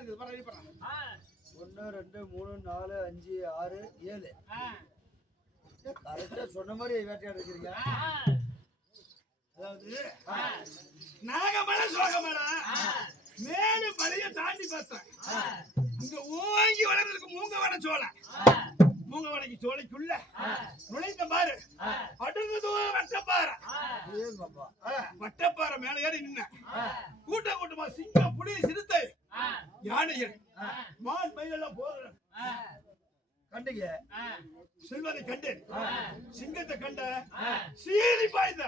இருக்குது பாரு, ready பண்ணு. ஒன்று ரெண்டு மூணு நாலு அஞ்சு ஆறு ஏழு. கரெக்டாக சொன்ன மாதிரி வேட்டையாட இருக்கிறீங்க அதாவது நாகமலை சோகமலை. மேல மலைய தாண்டி பார்த்தேன். அங்க ஓங்கி வளர்ந்துருக்கு மூங்கவன சோலை. மூங்கவனைக்கு சோலைக்குள்ள நுழைந்த பாரு. அடுத்தது வட்டப்பாறை. ஏன் பாப்பா. வட்டப்பாறை மேல ஏறி நின்ன கூட்ட கூட்டமா சிங்கம் புலி யானைகள் மான் மயிலெல்லாம் போகிறேன் கண்டிங்க செல்வதை கண்டேன் சிங்கத்தை கண்ட. சீறி பாய்ந்த.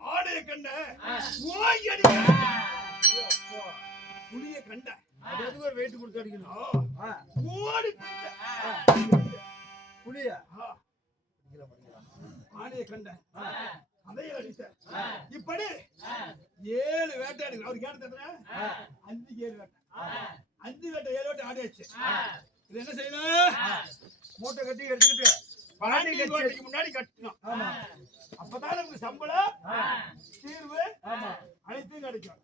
ஆடையை கண்ட. ஓங்கி அடிக்க புலியை கண்ட. அது எதுக்கு ஒரு வெயிட் கொடுத்து அடிக்கணும்? ஓடி. புளியா கண்ட. அதையும் அடித்த. இப்படி ஏழு வேட்டை அவர் கேட்ட அஞ்சு ஏழு வேட்டை. அஞ்சு வேட்டை ஏழு வேட்டை ஆடியாச்சு இது என்ன செய்யணும்? மூட்டை கட்டி எடுத்துக்கிட்டு பாண்டி கோட்டைக்கு முன்னாடி கட்டணும். ஆமா. அப்பதான் நமக்கு சம்பளம் தீர்வு ஆமா. அனைத்தும் கிடைக்கும்.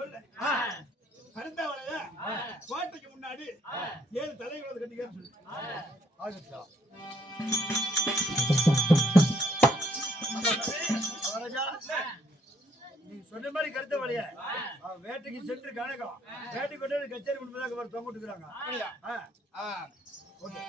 சொல்லு. கருந்தாவளைய கோட்டைக்கு முன்னாடி ஏழு தலைகளை கட்டிக்கிறேன்னு சொல்லு. நீங்க சொன்ன மாதிரி கருத்த வழிய வேட்டைக்கு சென்று கணக்கம் வேட்டை கொண்டு கச்சேரி கொடுப்பதாக ஒரு தொங்க விட்டுக்கிறாங்க. அப்படியா? ஆ, ஆ. ஓகே.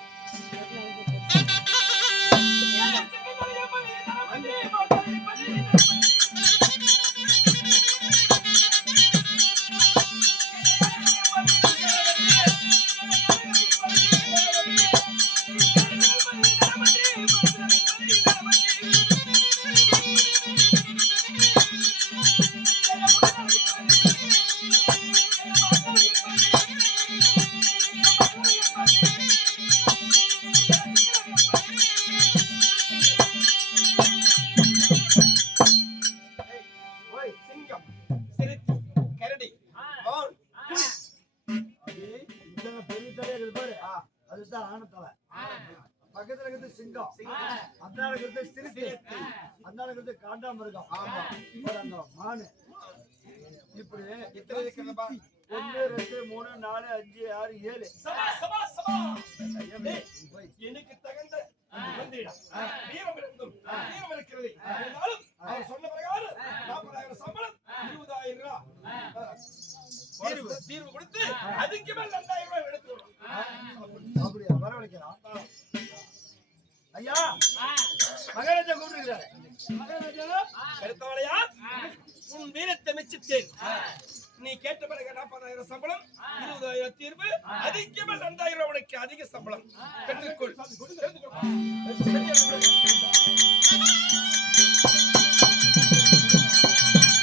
பக்கத்துல இருக்கிறது சிங்கம். அந்த இருக்கிறது சிறுத்தை. அந்த இருக்கிறது காண்டாமிருகம் மானு. இப்படி இத்தனை இருக்கிறதப்பா. ஒன்னு ரெண்டு மூணு நாலு அஞ்சு ஆறு ஏழு. எனக்கு தகுந்த. வீரம் இருந்தும் வீரம் இருக்கிறது இருந்தாலும் அவர் சொன்ன பிரகாரம் நாற்பதாயிரம் சம்பளம் இருபதாயிரம் ரூபாய் தீர்வு. தீர்வு கொடுத்து அதுக்கு மேல் ரெண்டாயிரம் ரூபாய் எடுத்து விடுறோம். அப்படியா? வரவழைக்கலாம். ஐயா மகாராஜா உன் வீரத்தை மெச்சித்தேன். நீ கேட்ட பிறகு நாற்பதாயிரம் சம்பளம்? இருபதாயிரம் தீர்வு அதுக்கு மேல் ரெண்டாயிரம் உனக்கு அதிக சம்பளம். பெற்றுக்கொள்.